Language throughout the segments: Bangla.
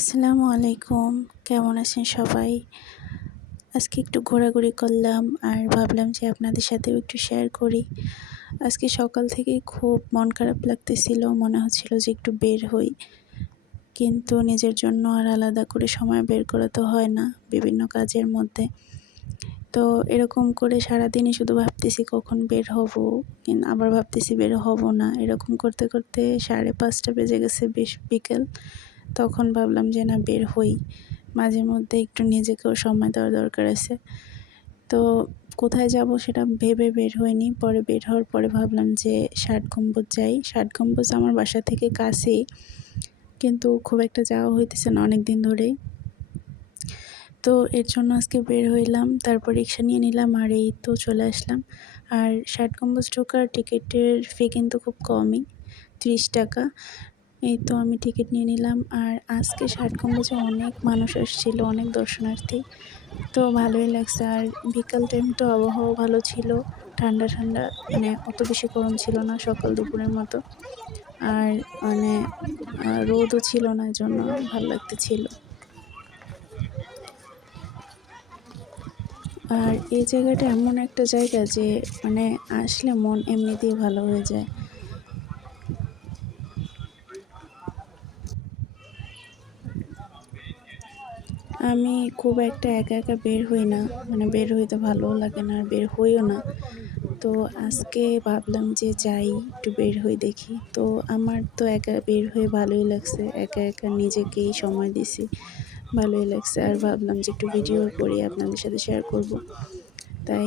আসসালামু আলাইকুম। কেমন আছেন সবাই? আজকে একটু ঘোরাঘুরি করলাম আর ভাবলাম যে আপনাদের সাথেও একটু শেয়ার করি। আজকে সকাল থেকেই খুব মন খারাপ লাগতেছিল। মনে হচ্ছিল যে একটু বের হই। কিন্তু নিজের জন্য আর আলাদা করে সময় বের করা তো হয় না বিভিন্ন কাজের মধ্যে। তো এরকম করে সারাদিনই শুধু ভাবতেছি কখন বের হব, আবার ভাবতেছি বের হব না। এরকম করতে, করতে 5:30 বেজে গেছে বিকেল। তখন ভাবলাম যে না বের হই। মাঝে মধ্যে একটু নিজেকেও সময় দেওয়ার দরকার আছে। তো কোথায় যাব সেটা ভেবে বের হইনি। পরে বের হওয়ার পরে ভাবলাম যে 'ষাট গম্বুজ' যাই। 'ষাট গম্বুজ' আমার বাসা থেকে কাছেই। কিন্তু খুব একটা যাওয়া হইতেছে না অনেকদিন ধরেই। তো এর জন্য আজকে বের হইলাম। তারপর রিক্সা নিয়ে নিলাম আর এই তো চলে আসলাম। আর 'ষাট গম্বুজ' ঢোকার টিকিটের ফি কিন্তু খুব কমই, ৳30। এই তো আমি টিকিট নিয়ে নিলাম। আর আজকে 'ষাট গম্বুজে' অনেক মানুষ আসছিল, অনেক দর্শনার্থী। তো ভালোই লাগছে। আর বিকাল টাইমটা আবহাওয়াও ভালো ছিল। ঠান্ডা, ঠান্ডা, মানে অত বেশি গরম ছিল না সকাল দুপুরের মতো। আর মানে রোদও ছিল না, এজন্য ভাল লাগতেছিল। আর এই জায়গাটা এমন একটা জায়গা যে মানে আসলে মন এমনিতেই ভালো হয়ে যায়। আমি খুব একটা একা, একা বের হই না। মানে বের হইতে ভালোও লাগে না আর বের হইও না। তো আজকে ভাবলাম যে যাই, একটু বের হই দেখি। তো আমার তো একা বের হয়ে ভালোই লাগছে। একা, একা নিজেকেই সময় দিছি। ভালোই লাগছে। আর ভাবলাম যে একটু ভিডিও করি আপনাদের সাথে শেয়ার করব। তাই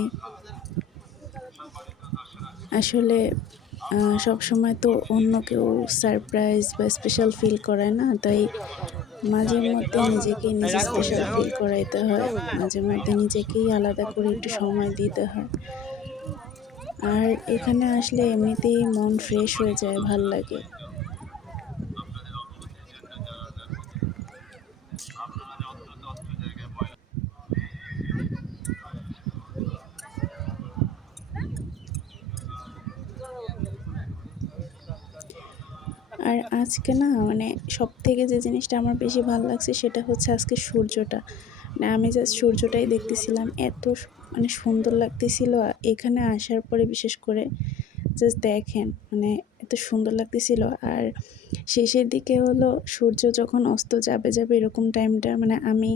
আসলে সবসময় তো অন্য কেউ সারপ্রাইজ বা স্পেশাল ফিল করায় না। তাই মাঝে মধ্যে নিজেকেই নিজে স্পেশাল ফিল করাইতে হয়। মাঝে মধ্যে নিজেকেই আলাদা করে একটু সময় দিতে হয়। আর এখানে আসলে এমনিতেই মন ফ্রেশ হয়ে যায়, ভাল লাগে। আর আজকে না মানে সবথেকে যে জিনিসটা আমার বেশি ভাল লাগছে সেটা হচ্ছে আজকে সূর্যটা। মানে আমি জাস্ট সূর্যটাই দেখতেছিলাম। এত মানে সুন্দর লাগতেছিল এখানে আসার পরে বিশেষ করে। জাস্ট দেখেন মানে এত সুন্দর লাগতেছিল। আর শেষের দিকে হলো সূর্য যখন অস্ত যাবে, যাবে এরকম টাইমটা মানে আমি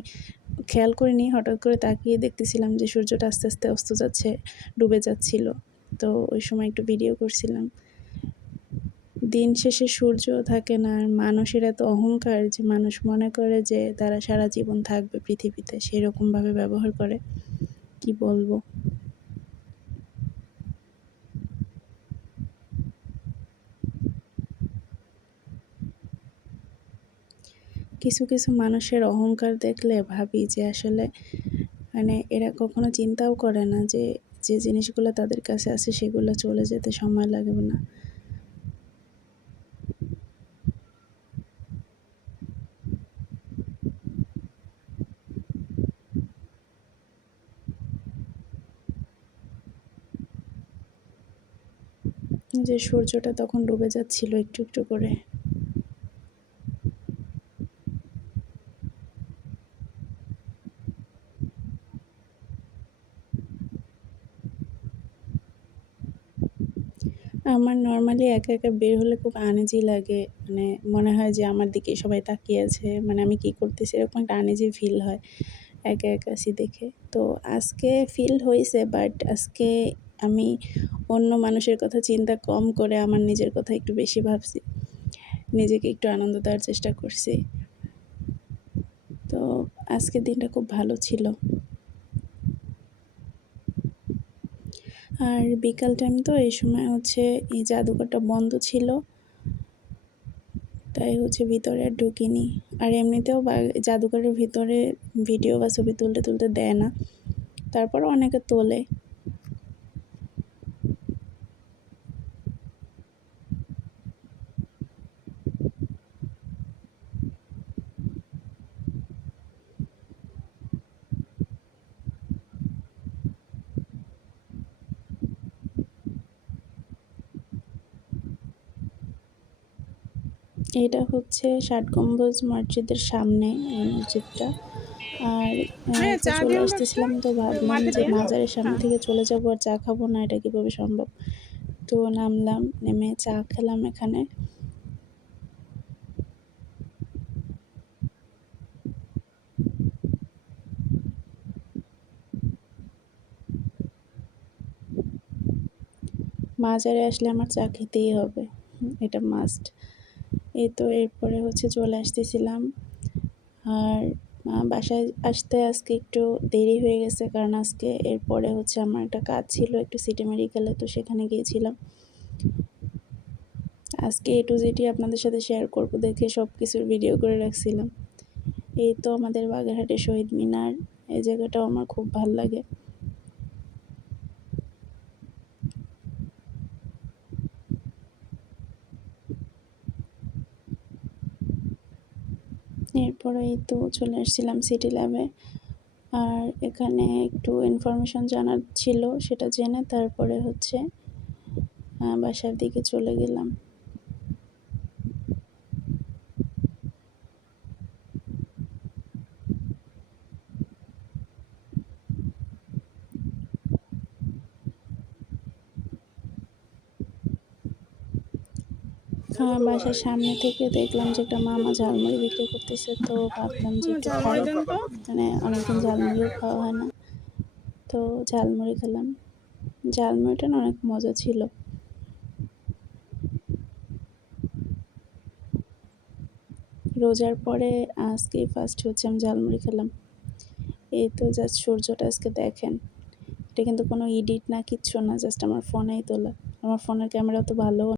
খেয়াল করিনি। হঠাৎ করে তাকিয়ে দেখতেছিলাম যে সূর্যটা আস্তে, আস্তে অস্ত যাচ্ছে, ডুবে যাচ্ছিল। তো ওই সময় একটু ভিডিও করছিলাম। দিন শেষে সূর্য থাকে না আর মানুষের এত অহংকার যে মানুষ মনে করে যে তারা সারা জীবন থাকবে পৃথিবীতে, সেরকমভাবে ব্যবহার করে। কি বলবো? কিছু, কিছু মানুষের অহংকার দেখলে ভাবি যে আসলে মানে এরা কখনো চিন্তাও করে না যে, যে জিনিসগুলো তাদের কাছে আছে সেগুলো চলে যেতে সময় লাগবে না। যে সূর্যটা তখন ডুবে যাচ্ছিল একটু, একটু করে। আমার নরমালি একা, একা বের হলে খুব আনইজি লাগে। মানে মনে হয় যে আমার দিকেই সবাই তাকিয়ে আছে। মানে আমি কি করতেছি এরকম একটা আনইজি ফিল হয় একা, একা আছি দেখে। তো আজকে ফিল হইছে, বাট আজকে আমি অন্য মানুষের কথা চিন্তা কম করে আমার নিজের কথা একটু বেশি ভাবছি। নিজেকে একটু আনন্দ দেওয়ার চেষ্টা করছি। তো আজকের দিনটা খুব ভালো ছিল। আর বিকাল টাইম তো এই সময় হচ্ছে এই জাদুঘরটা বন্ধ ছিল। তাই হচ্ছে ভিতরে আর ঢুকিনি। আর এমনিতেও জাদুঘরের ভিতরে ভিডিও বা ছবি তুলতে, তুলতে দেয় না। তারপরও অনেকে তোলে। এটা হচ্ছে ষাট গম্বুজ মসজিদের সামনে এই মসজিদটা। আর তো চলে আসতেছিলাম, তো ভাবলাম যে মাজারের সামনে থেকে চলে যাবো আর চা খাবো না, এটা কীভাবে সম্ভব। তো নামলাম, নেমে চা খেলাম এখানে। মাজারে আসলে আমার চা খেতেই হবে, এটা মাস্ট। এই তো এরপরে হচ্ছে চলে আসতেছিলাম। আর বাসায় আসতে আজকে একটু দেরি হয়ে গেছে, কারণ আজকে এরপরে হচ্ছে আমার একটা কাজ ছিল একটু সিটি মেডিকেলে, তো সেখানে গিয়েছিলাম। আজকে A to Z আপনাদের সাথে শেয়ার করব দেখে সব কিছুর ভিডিও করে রাখছিলাম। এই তো আমাদের বাগেরহাটের শহীদ মিনার, এই জায়গাটাও আমার খুব ভালো লাগে। এরপরে এই তো চলে আসছিলাম সিটি ল্যাবে। আর এখানে একটু ইনফরমেশন জানার ছিল, সেটা জেনে তারপরে হচ্ছে বাসার দিকে চলে গেলাম। বাসার সামনে থেকে দেখলাম যে একটা মামা ঝালমুড়ি বিক্রি করতেছে, তো ভাবলাম যে একটু খাই, মানে অনেকদিন ঝালমুড়িও খাওয়া হয় না, তো ঝালমুড়ি খেলাম। ঝালমুড়িটা না অনেক মজা ছিল। রোজার পরে আজকেই ফার্স্ট হচ্ছে আমি ঝালমুড়ি খেলাম। এই তো জাস্ট সূর্যটা আজকে দেখেন, এটা কিন্তু কোনো এডিট না, কিচ্ছু না, জাস্ট আমার ফোনেই তোলা। আমার ফোনের ক্যামেরা তো ভালো